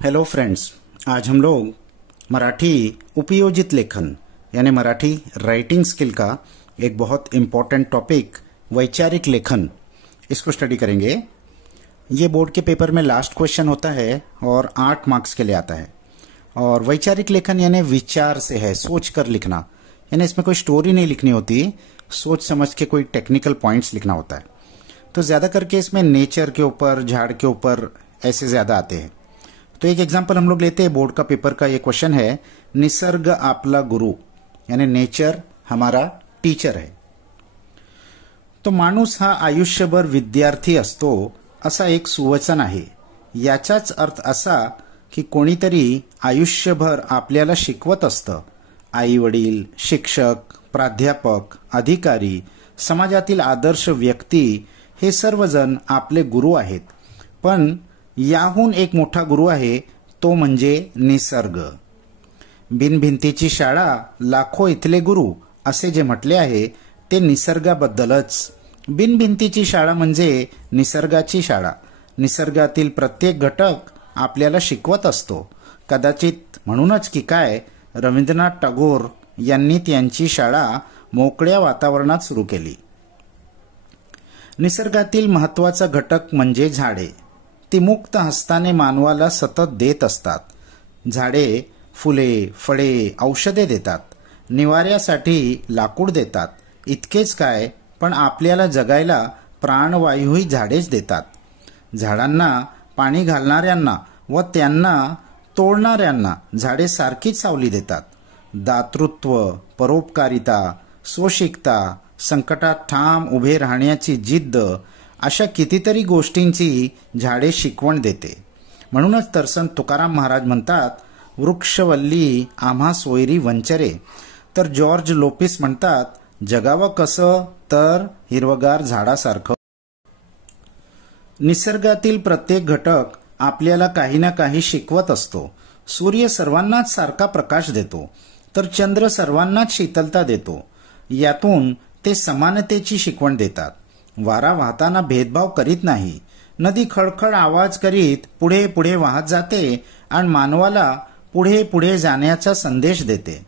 Hello friends, आज हम लोग मराठी उपयोजित लेखन यानी मराठी राइटिंग स्किल का एक बहुत इम्पॉर्टेंट टॉपिक वैचारिक लेखन इसको स्टडी करेंगे। ये बोर्ड के पेपर में लास्ट क्वेश्चन होता है और 8 मार्क्स के लिए आता है। और वैचारिक लेखन यानी विचार से है, सोच कर लिखना, यानी इसमें कोई स्टोरी नहीं लिखनी होती, सोच समझ के कोई टेक्निकल पॉइंट्स लिखना होता है। तो ज़्यादा करके इसमें नेचर के ऊपर, झाड़ के ऊपर ऐसे ज़्यादा आते हैं। तो एक एग्जांपल हम लोग लेते हैं, बोर्ड का पेपर का ये क्वेश्चन है, निसर्ग आपला गुरु, यानी नेचर हमारा टीचर है। तो माणूस हा आयुष्यभर विद्यार्थी असतो असा एक सुवचन आहे। याचाच अर्थ असा की कोणीतरी आयुष्यभर आपल्याला शिकवत असतं। आई वडील, शिक्षक, प्राध्यापक, अधिकारी, समाजातील आदर्श व्यक्ती हे सर्वजण आपले गुरु आहेत। पण याहून एक मोठा गुरु आहे, तो म्हणजे निसर्ग। बिनभिंतीची शाळा, लाखो इथले गुरु असे जे म्हटले आहे ते निसर्गाबद्दलच। बिनभिंतीची शाळा म्हणजे निसर्गाची शाळा। निसर्गातील प्रत्येक घटक आपल्याला शिकवत असतो। कदाचित म्हणूनच की काय रवींद्रनाथ टागोर यांनी त्यांची शाळा मोकळ्या वातावरणात सुरू केली। निसर्गातील महत्त्वाचा घटक म्हणजे झाडे। ती मुक्त हस्ताने मानवाला सतत देत असतात। झाडे फुले, फळे, औषधे देतात, निवाऱ्यासाठी लाकूड देतात। इतकेच काय, पण आपल्याला जगायला प्राणवायूही झाडेच देतात। झाडांना पाणी घालणाऱ्यांना व त्यांना तोडणाऱ्यांना झाडे सारखीच सावली देतात। दातृत्व, परोपकारिता, सोशिकता, संकटात ठाम उभे राहण्याची जिद्द अशा कितीतरी गोष्टींची झाडे शिकवण देते। म्हणूनच तर संत तुकाराम महाराज म्हणतात, वृक्षवल्ली आम्हा सोयरी वंचरे। तर जॉर्ज लोपिस म्हणतात, जगावं कसं तर हिरवगार झाडासारखं। निसर्गातील प्रत्येक घटक आपल्याला काही ना काही शिकवत असतो। सूर्य सर्वांनाच सारखा प्रकाश देतो, तर चंद्र सर्वांनाच शीतलता देतो। यातून ते समानतेची शिकवण देतात। वारा वाहताना भेदभाव करीत नाही। नदी खळखळ आवाज करीत पुढे पुढे वाहत जाते आणि मानवाला पुढे पुढे जाण्याचा संदेश देते।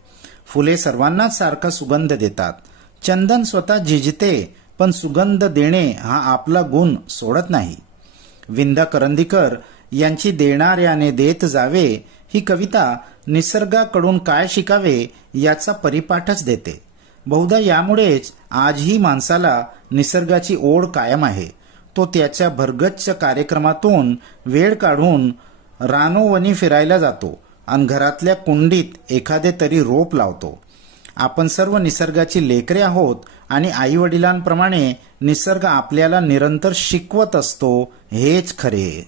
फुले सर्वांनाच सारखा सुगंध देतात। चंदन स्वतः झिजते, पण सुगंध देणे हा आपला गुण सोडत नाही। विंदा करंदीकर यांची देणाऱ्याने देत जावे ही कविता निसर्गाकडून काय शिकावे याचा परिपाठच देते। बहुधा यामुळेच आजही माणसाला निसर्गाची ओढ कायम आहे। तो त्याच्या भरगच्च कार्यक्रमातून वेळ काढून रानोवनी फिरायला जातो आणि घरातल्या कुंडीत एखादे तरी रोप लावतो। आपण सर्व निसर्गाची लेकरे आहोत आणि आई वडिलांप्रमाणे निसर्ग आपल्याला निरंतर शिकवत असतो, हेच खरे।